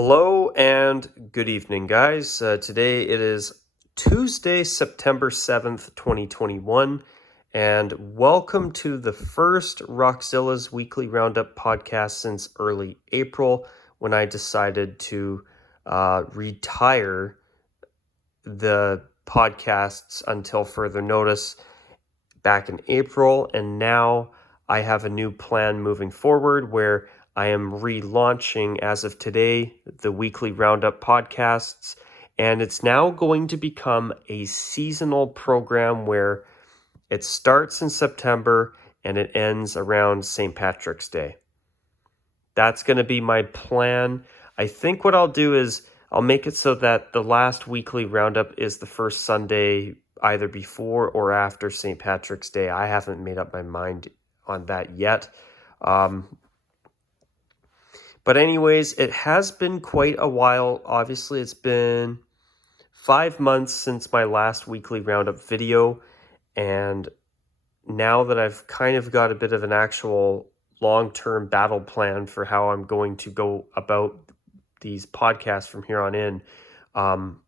Hello and good evening, guys. Today it is Tuesday, September 7th, 2021, and welcome to the first Rockzilla's Weekly Roundup podcast since early April when I decided to retire the podcasts until further notice back in April, and now I have a new plan moving forward where I am relaunching as of today the weekly Roundup podcasts, and it's now going to become a seasonal program where it starts in September and it ends around St. Patrick's Day. That's going to be my plan. I think what I'll do is I'll make it so that the last weekly roundup is the first Sunday, either before or after St. Patrick's Day. I haven't made up my mind on that yet. But anyways, it has been quite a while. Obviously, it's been 5 months since my last weekly roundup video. And now that I've kind of got a bit of an actual long-term battle plan for how I'm going to go about these podcasts from here on in, I'm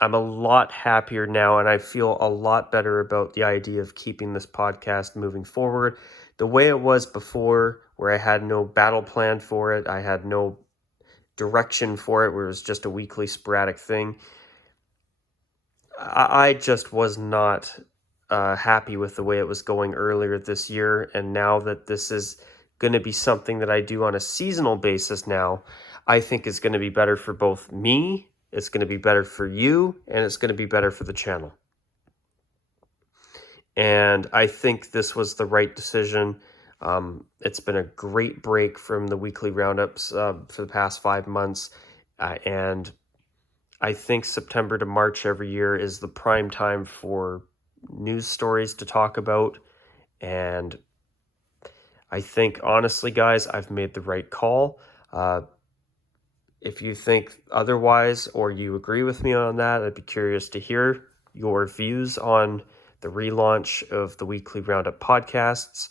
a lot happier now, and I feel a lot better about the idea of keeping this podcast moving forward. The way it was before, where I had no battle plan for it, I had no direction for it, where it was just a weekly sporadic thing, I just was not happy with the way it was going earlier this year. And now that this is going to be something that I do on a seasonal basis now, I think is going to be better for both me, it's going to be better for you, and it's going to be better for the channel. And I think this was the right decision. It's been a great break from the weekly roundups for the past 5 months. And I think September to March every year is the prime time for news stories to talk about. And I think, honestly, guys, I've made the right call. If you think otherwise or you agree with me on that, I'd be curious to hear your views on the relaunch of the weekly Roundup podcasts.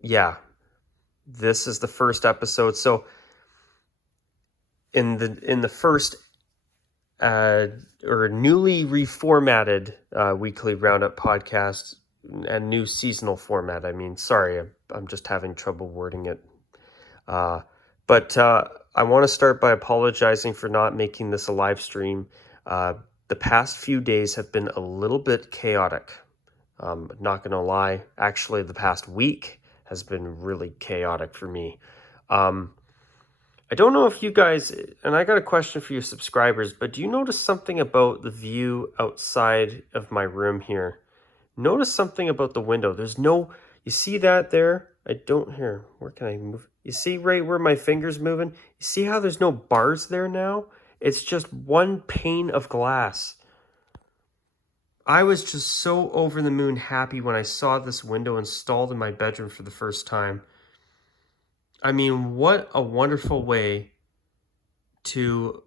Yeah, this is the first episode. So in the first or newly reformatted weekly Roundup podcast and new seasonal format. Sorry, I'm just having trouble wording it. But I want to start by apologizing for not making this a live stream. The past few days have been a little bit chaotic. Not going to lie. Actually, the past week has been really chaotic for me. I don't know if you guys, and I got a question for you subscribers, but do you notice something about the view outside of my room here? Notice something about the window. You see that there? Where can I move? You see right where my finger's moving? You see how there's no bars there now? It's just one pane of glass. I was just so over the moon happy when I saw this window installed in my bedroom for the first time. What a wonderful way to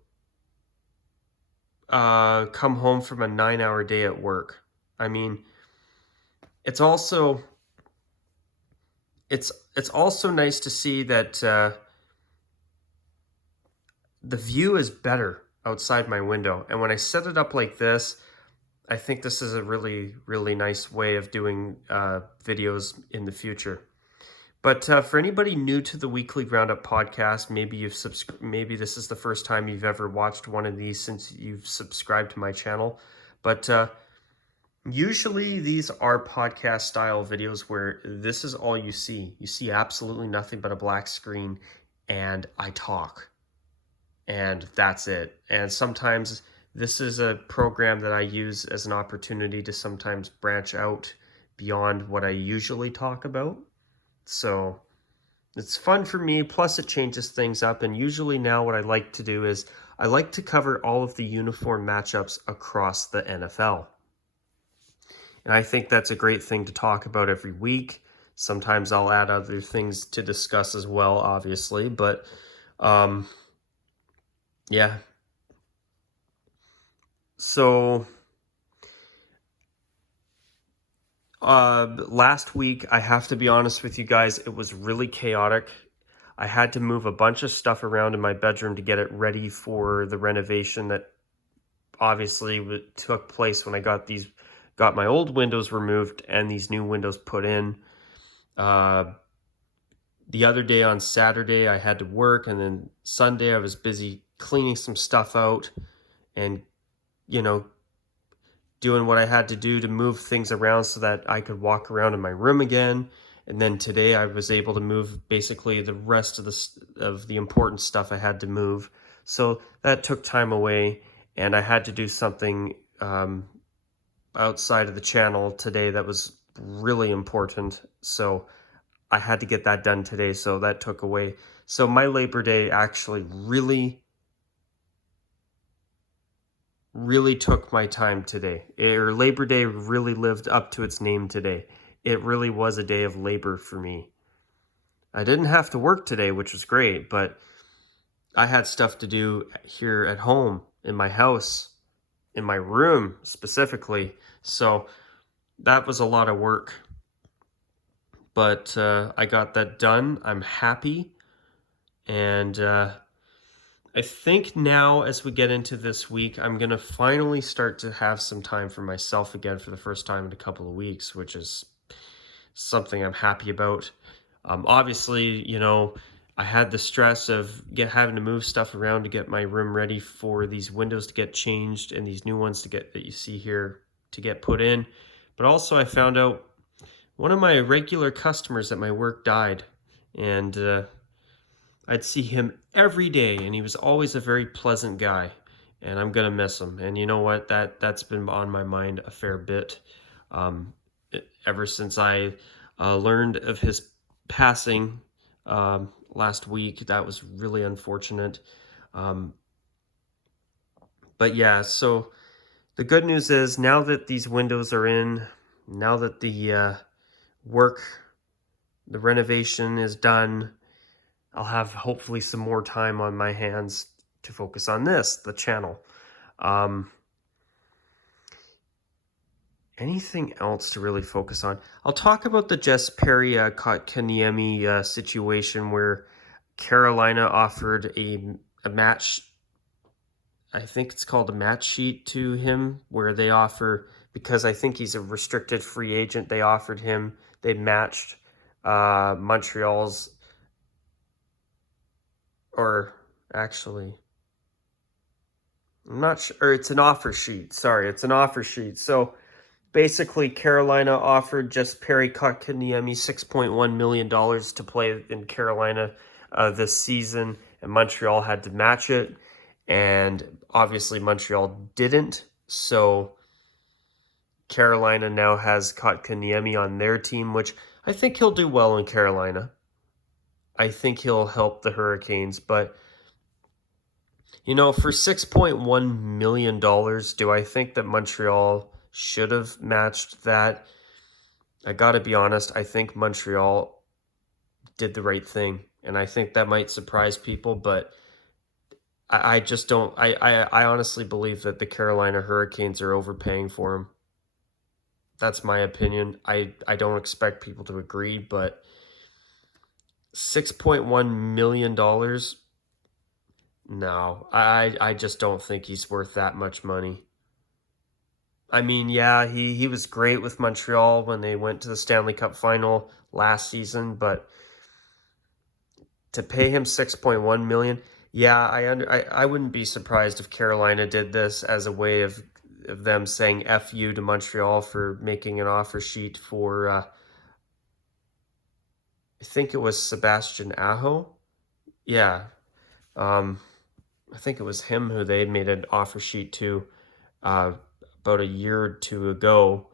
come home from a 9-hour day at work. It's also nice to see that the view is better outside my window. And when I set it up like this, I think this is a really, really nice way of doing videos in the future. But for anybody new to the Weekly Roundup podcast, maybe this is the first time you've ever watched one of these since you've subscribed to my channel. But usually these are podcast style videos where this is all you see. You see absolutely nothing but a black screen and I talk. And that's it. And sometimes this is a program that I use as an opportunity to sometimes branch out beyond what I usually talk about. So it's fun for me, plus it changes things up. And usually now what I like to do is I like to cover all of the uniform matchups across the NFL. And I think that's a great thing to talk about every week. Sometimes I'll add other things to discuss as well, obviously. But yeah. So Last week, I have to be honest with you guys, it was really chaotic. I had to move a bunch of stuff around in my bedroom to get it ready for the renovation that obviously took place when I got my old windows removed and these new windows put in. Uh, the other day on Saturday, I had to work, and then Sunday I was busy cleaning some stuff out and, you know, doing what I had to do to move things around so that I could walk around in my room again. And then today I was able to move basically the rest of the important stuff I had to move. So that took time away, and I had to do something outside of the channel today that was really important. So I had to get that done today, so that took away. So my Labor Day actually really took my time today. Labor Day really lived up to its name today. It really was a day of labor for me. I didn't have to work today, which was great, but I had stuff to do here at home, in my house, in my room specifically. So that was a lot of work. But I got that done. I'm happy. And I think now, as we get into this week, I'm going to finally start to have some time for myself again for the first time in a couple of weeks, which is something I'm happy about. Obviously, you know, I had the stress of having to move stuff around to get my room ready for these windows to get changed and these new ones that you see here to get put in. But also I found out one of my regular customers at my work died, and I'd see him every day, and he was always a very pleasant guy, and I'm gonna miss him. And you know what? That's been on my mind a fair bit ever since I learned of his passing last week. That was really unfortunate. Um, but yeah, so the good news is now that these windows are in, now that the the renovation is done, I'll have hopefully some more time on my hands to focus on the channel. Um, Anything else to really focus on? I'll talk about the Jess Perry Kotkaniemi situation where Carolina offered a match. I think it's called a match sheet to him, where they offer, because I think he's a restricted free agent, they matched Montreal's, or actually, I'm not sure, or it's an offer sheet. Sorry, it's an offer sheet. So basically, Carolina offered just Perry Kotkaniemi $6.1 million to play in Carolina this season, and Montreal had to match it. And obviously, Montreal didn't. So Carolina now has Kotkaniemi on their team, which I think he'll do well in Carolina. I think he'll help the Hurricanes, but you know, for $6.1 million, do I think that Montreal should have matched that? I got to be honest, I think Montreal did the right thing, and I think that might surprise people, but I just don't. I honestly believe that the Carolina Hurricanes are overpaying for him. That's my opinion. I don't expect people to agree, but $6.1 million, no, I just don't think he's worth that much money. I mean, yeah, he was great with Montreal when they went to the Stanley Cup final last season, but to pay him 6.1 million, yeah, I wouldn't be surprised if Carolina did this as a way of them saying F you to Montreal for making an offer sheet for I think it was Sebastian Aho. Yeah. Um I think it was him who they made an offer sheet to uh about a year or two ago.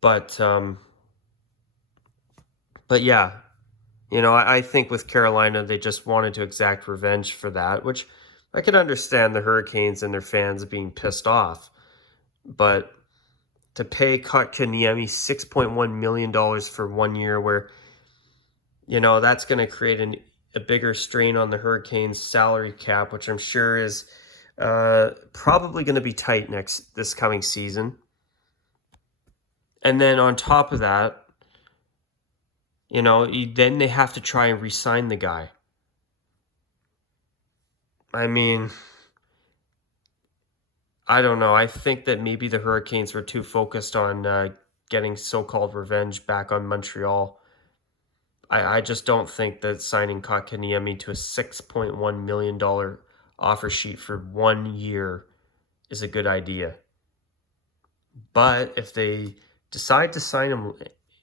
But yeah, you know, I think with Carolina, they just wanted to exact revenge for that, which I could understand the Hurricanes and their fans being pissed off. But to pay Kotkaniemi $6.1 million for 1 year, where, you know, that's going to create a bigger strain on the Hurricanes' salary cap, which I'm sure is probably going to be tight this coming season. And then on top of that, then they have to try and re-sign the guy. I mean, I don't know. I think that maybe the Hurricanes were too focused on getting so-called revenge back on Montreal. I just don't think that signing Kotkaniemi to a $6.1 million offer sheet for 1 year is a good idea. But if they decide to sign him,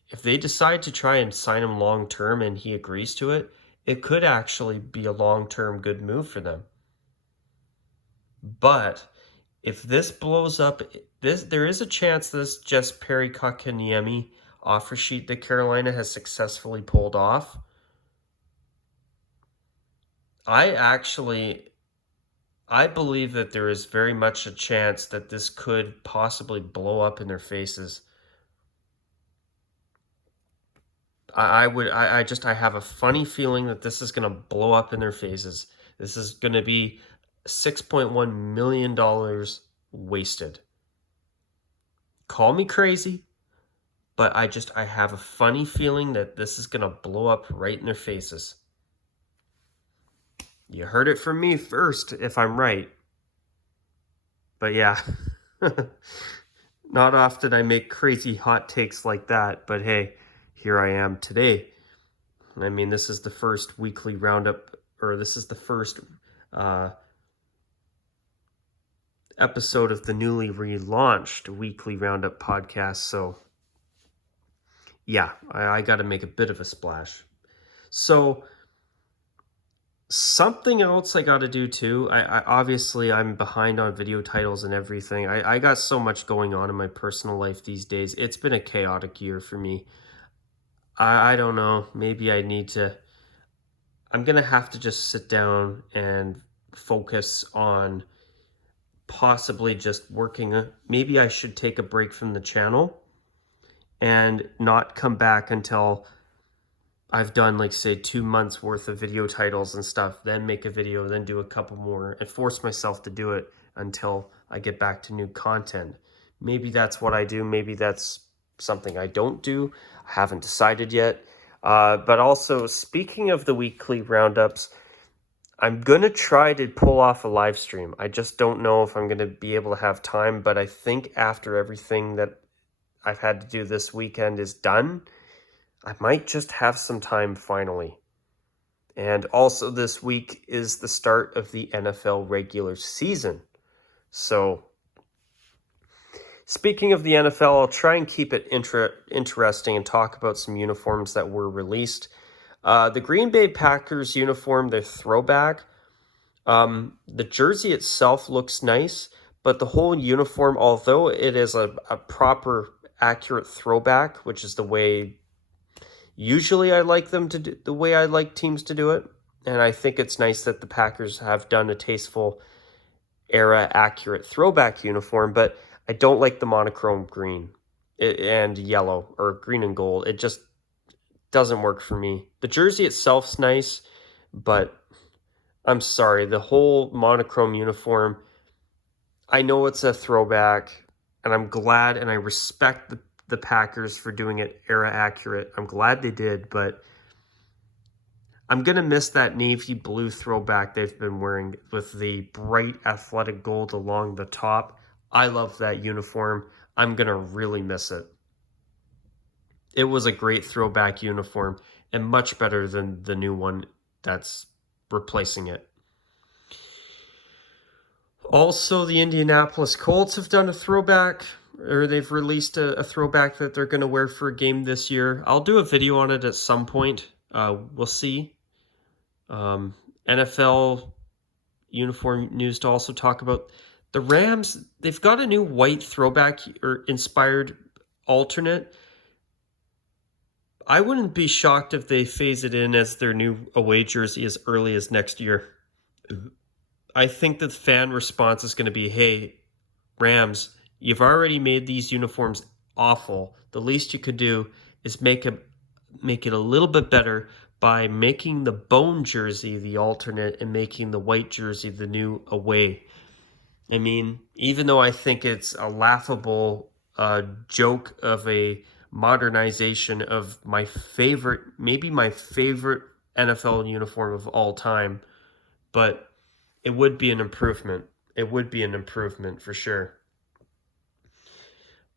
if they decide to try and sign him long-term and he agrees to it, it could actually be a long-term good move for them. But if this blows up, there is a chance this just Perry Kotkaniemi offer sheet that Carolina has successfully pulled off. I believe that there is very much a chance that this could possibly blow up in their faces. I have a funny feeling that this is going to blow up in their faces. This is going to be $6.1 million wasted. Call me crazy, but I have a funny feeling that this is going to blow up right in their faces. You heard it from me first, if I'm right. But yeah, not often I make crazy hot takes like that, but hey, here I am today. I mean, this is the first weekly roundup, or this is the first episode of the newly relaunched weekly roundup podcast. So yeah, I got to make a bit of a splash. So something else I got to do too. I obviously I'm behind on video titles and everything. I got so much going on in my personal life these days. It's been a chaotic year for me. I don't know. Maybe I'm going to have to just sit down and focus on possibly just working. Maybe I should take a break from the channel and not come back until I've done, like, say, 2 months worth of video titles and stuff, then make a video, then do a couple more, and force myself to do it until I get back to new content. Maybe that's what I do. Maybe that's something I don't do. I haven't decided yet. But also, speaking of the weekly roundups, I'm going to try to pull off a live stream. I just don't know if I'm going to be able to have time, but I think after everything that I've had to do this weekend is done, I might just have some time finally. And also this week is the start of the NFL regular season. So speaking of the NFL, I'll try and keep it interesting and talk about some uniforms that were released. The Green Bay Packers uniform, their throwback, the jersey itself looks nice, but the whole uniform, although it is a proper, accurate throwback, which is the way usually I like them to do, the way I like teams to do it, and I think it's nice that the Packers have done a tasteful, era-accurate throwback uniform, but I don't like the monochrome green and yellow, or green and gold. It just doesn't work for me. The jersey itself's nice, but I'm sorry, the whole monochrome uniform, I know it's a throwback, and I'm glad and I respect the Packers for doing it era accurate. I'm glad they did, but I'm going to miss that navy blue throwback they've been wearing with the bright athletic gold along the top. I love that uniform. I'm going to really miss it. It was a great throwback uniform and much better than the new one that's replacing it. Also, the Indianapolis Colts have done a throwback, or they've released a throwback that they're going to wear for a game this year. I'll do a video on it at some point. We'll see. NFL uniform news to also talk about. The Rams, they've got a new white throwback or inspired alternate. I wouldn't be shocked if they phase it in as their new away jersey as early as next year. I think the fan response is going to be, hey, Rams, you've already made these uniforms awful. The least you could do is make it a little bit better by making the bone jersey the alternate and making the white jersey the new away. I mean, even though I think it's a laughable joke of a modernization of my favorite, maybe my favorite NFL uniform of all time, but it would be an improvement. It would be an improvement for sure.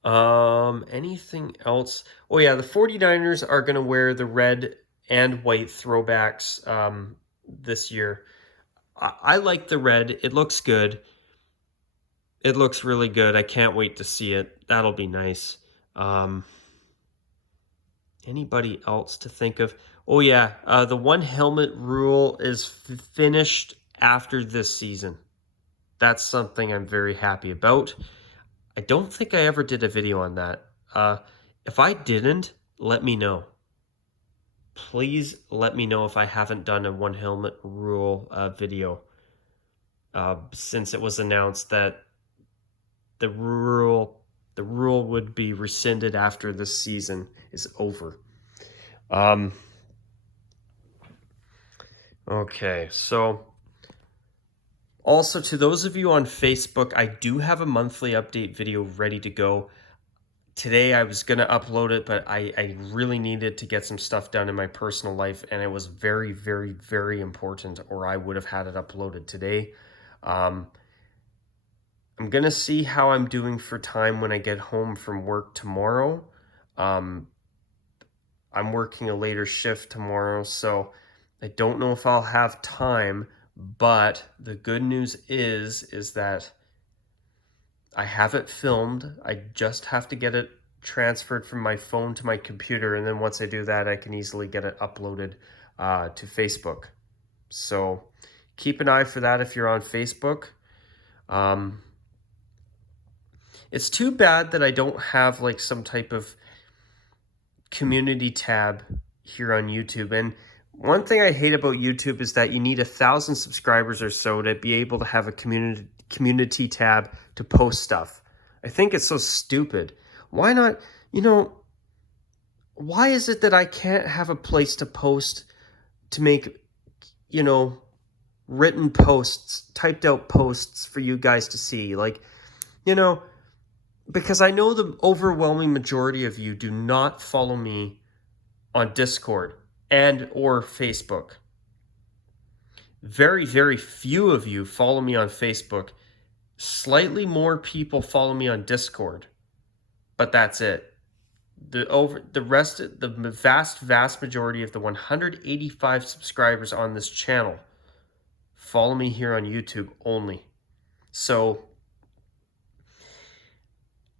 Anything else? Oh yeah, the 49ers are going to wear the red and white throwbacks this year. I like the red. It looks good. It looks really good. I can't wait to see it. That'll be nice. Um, Anybody else to think of? Oh yeah, the one helmet rule is finished after this season. That's something I'm very happy about. I don't think I ever did a video on that. If I didn't, let me know. Please let me know if I haven't done a one helmet rule video since it was announced that the rule would be rescinded after this season is over. Okay, so also to those of you on Facebook, I do have a monthly update video ready to go. Today I was going to upload it, but I really needed to get some stuff done in my personal life, and it was very, very, very important, or I would have had it uploaded today. I'm going to see how I'm doing for time when I get home from work tomorrow. I'm working a later shift tomorrow, so I don't know if I'll have time, but the good news is that I have it filmed. I just have to get it transferred from my phone to my computer, and then once I do that, I can easily get it uploaded to Facebook. So keep an eye for that if you're on Facebook. It's too bad that I don't have like some type of community tab here on YouTube. And one thing I hate about YouTube is that you need 1,000 subscribers or so to be able to have a community tab to post stuff. I think it's so stupid. Why not, why is it that I can't have a place to post, to make, written posts, typed out posts for you guys to see? Like, because I know the overwhelming majority of you do not follow me on Discord and or Facebook. Very, very few of you follow me on Facebook. Slightly more people follow me on Discord, but that's it. The vast majority of the 185 subscribers on this channel follow me here on YouTube only. So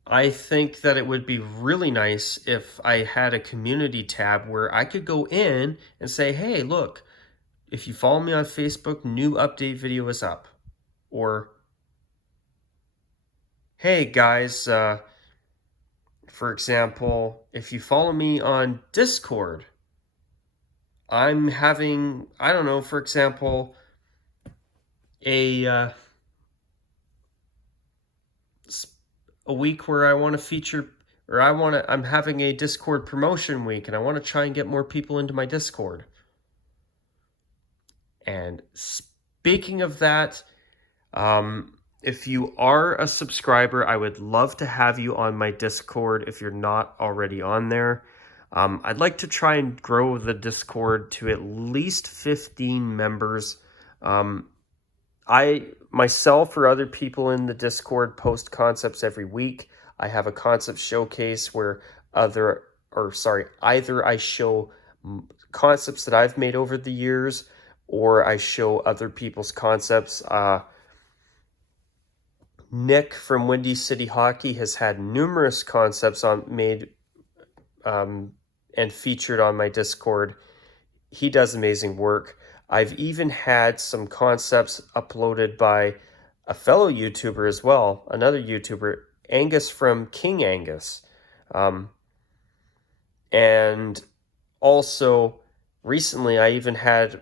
I think that it would be really nice if I had a community tab where I could go in and say, hey, look, if you follow me on Facebook, new update video is up. Or, hey guys, for example, if you follow me on Discord, I'm having, I don't know, for example, a week where I want to feature, or I'm having a Discord promotion week, and I want to try and get more people into my Discord. And speaking of that, if you are a subscriber, I would love to have you on my Discord if you're not already on there. I'd like to try and grow the Discord to at least 15 members. I myself or other people in the Discord post concepts every week. I have a concept showcase where either I show concepts that I've made over the years, or I show other people's concepts. Nick from Windy City Hockey has had numerous concepts made and featured on my Discord. He does amazing work. I've even had some concepts uploaded by a fellow YouTuber as well, another YouTuber, Angus from King Angus. And also, recently I even had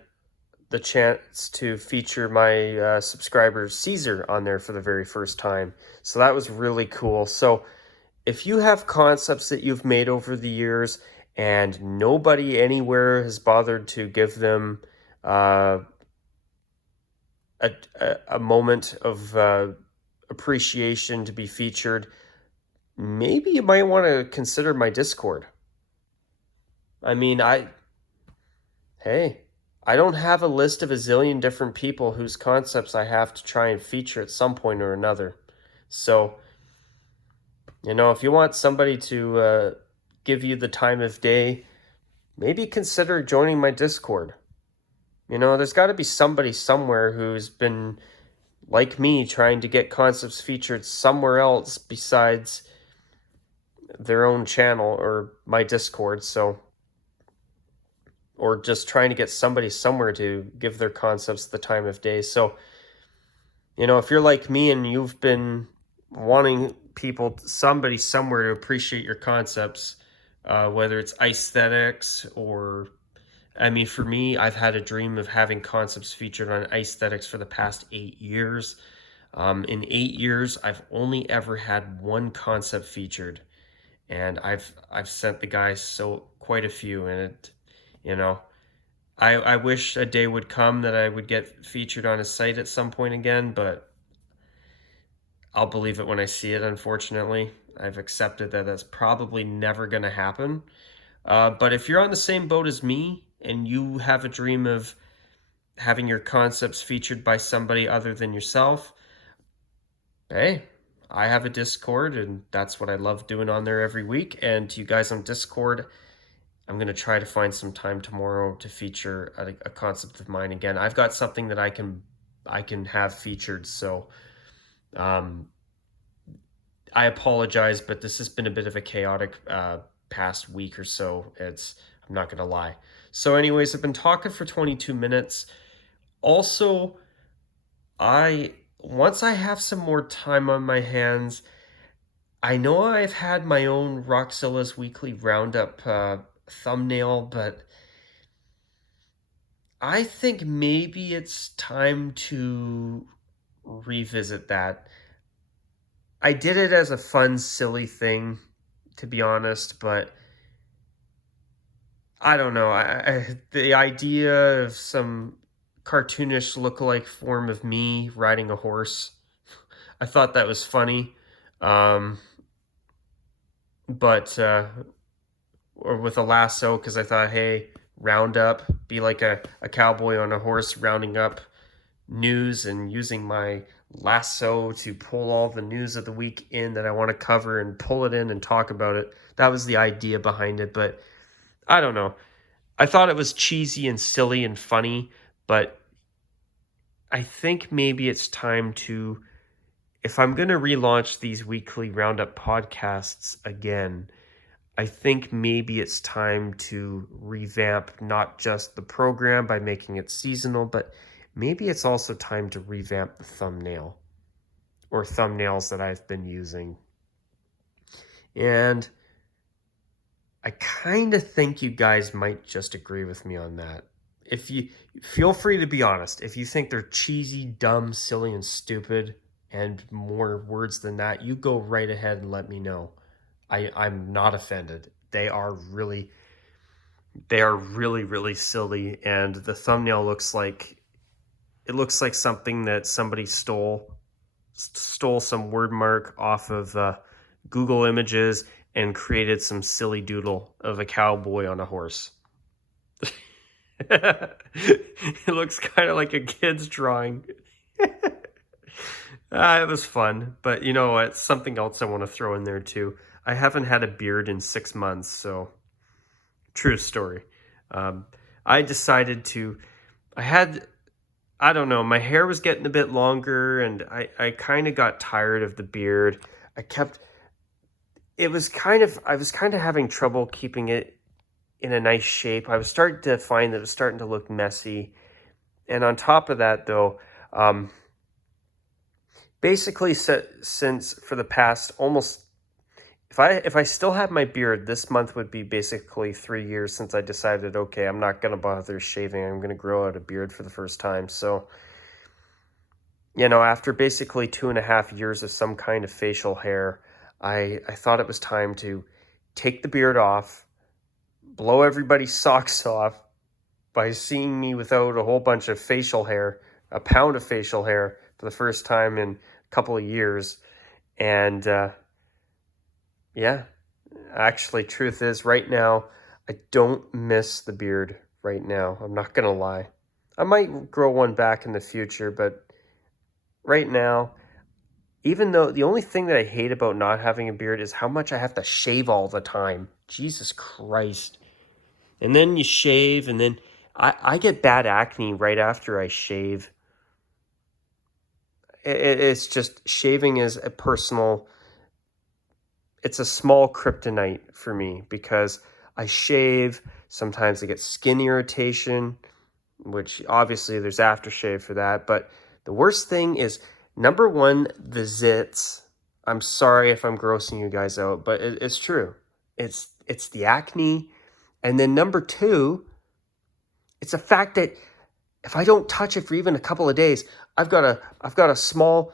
the chance to feature my subscriber Caesar on there for the very first time. So that was really cool. So if you have concepts that you've made over the years and nobody anywhere has bothered to give them a moment of appreciation to be featured, maybe you might want to consider my Discord. I mean, hey, I don't have a list of a zillion different people whose concepts I have to try and feature at some point or another. So, if you want somebody to give you the time of day, maybe consider joining my Discord. There's got to be somebody somewhere who's been, like me, trying to get concepts featured somewhere else besides their own channel or my Discord. So, or just trying to get somebody somewhere to give their concepts the time of day. So, if you're like me and you've been wanting somebody somewhere to appreciate your concepts, whether it's aesthetics or, I mean, for me, I've had a dream of having concepts featured on aesthetics for the past 8 years. In 8 years, I've only ever had one concept featured, and I've sent the guy quite a few, and you know, I wish a day would come that I would get featured on his site at some point again, but I'll believe it when I see it, unfortunately. I've accepted that that's probably never going to happen. But if you're on the same boat as me and you have a dream of having your concepts featured by somebody other than yourself, hey, I have a Discord and that's what I love doing on there every week. And to you guys on Discord, I'm going to try to find some time tomorrow to feature a concept of mine again. I've got something that I can have featured, so I apologize, but this has been a bit of a chaotic past week or so. I'm not going to lie. So anyways, I've been talking for 22 minutes. Also, once I have some more time on my hands, I know I've had my own Rockzilla's weekly roundup thumbnail, but I think maybe it's time to revisit that. I did it as a fun, silly thing, to be honest, but I don't know. The idea of some cartoonish look-alike form of me riding a horse, I thought that was funny. Um, but or with a lasso, because I thought, hey, Roundup, be like a cowboy on a horse rounding up news and using my lasso to pull all the news of the week in that I want to cover and pull it in and talk about it. That was the idea behind it, but I don't know. I thought it was cheesy and silly and funny, but I think maybe it's time to, if I'm going to relaunch these weekly Roundup podcasts again, I think maybe it's time to revamp not just the program by making it seasonal, but maybe it's also time to revamp the thumbnail or thumbnails that I've been using. And I kind of think you guys might just agree with me on that. If you feel free to be honest, if you think they're cheesy, dumb, silly, and stupid, and more words than that, you go right ahead and let me know. I'm not offended. They are really, really silly, and the thumbnail looks like something that somebody stole some word mark off of Google Images and created some silly doodle of a cowboy on a horse. It looks kind of like a kid's drawing. It was fun, but you know what? Something else I want to throw in there too. I haven't had a beard in 6 months, so true story. Um, I decided to. I don't know. My hair was getting a bit longer, and I kind of got tired of the beard. I kept. I was kind of having trouble keeping it in a nice shape. I was starting to find that it was starting to look messy. And on top of that, though, basically since for the past almost, if I still had my beard, this month would be basically 3 years since I decided, okay, I'm not going to bother shaving. I'm going to grow out a beard for the first time. So, after basically 2.5 years of some kind of facial hair, I thought it was time to take the beard off, blow everybody's socks off by seeing me without a whole bunch of facial hair, a pound of facial hair for the first time in a couple of years. And Yeah. Actually, truth is, right now, I don't miss the beard right now. I'm not going to lie. I might grow one back in the future, but right now, even though the only thing that I hate about not having a beard is how much I have to shave all the time. Jesus Christ. And then you shave, and then I get bad acne right after I shave. It's just shaving is a personal, it's a small kryptonite for me because I shave. Sometimes I get skin irritation, which obviously there's aftershave for that. But the worst thing is, number one, the zits. I'm sorry if I'm grossing you guys out, but it's true. It's the acne. And then number two, it's the fact that if I don't touch it for even a couple of days, I've got a small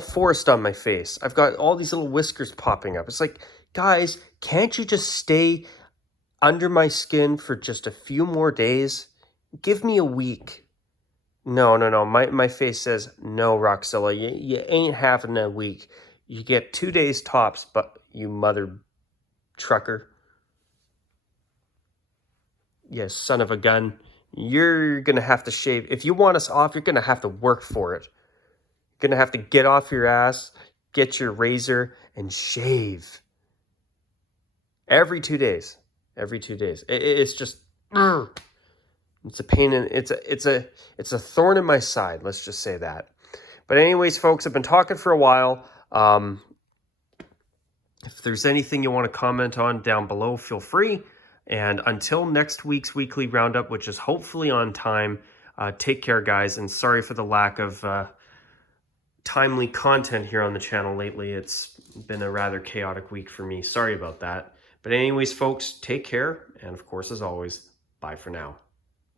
forest on my face. I've got all these little whiskers popping up. It's like, guys, can't you just stay under my skin for just a few more days? Give me a week. No, no, no. My face says, no, Rockzilla. You ain't having a week. You get 2 days tops, but you mother trucker. You son of a gun. You're going to have to shave. If you want us off, you're going to have to work for it. You're going to have to get off your ass, get your razor, and shave. Every 2 days. Every 2 days. It's just... It's a pain in it's a thorn in my side. Let's just say that. But anyways, folks, I've been talking for a while. If there's anything you want to comment on down below, feel free. And until next week's weekly roundup, which is hopefully on time, take care, guys. And sorry for the lack of timely content here on the channel lately. It's been a rather chaotic week for me. Sorry about that. But anyways, folks, take care. And of course, as always, bye for now.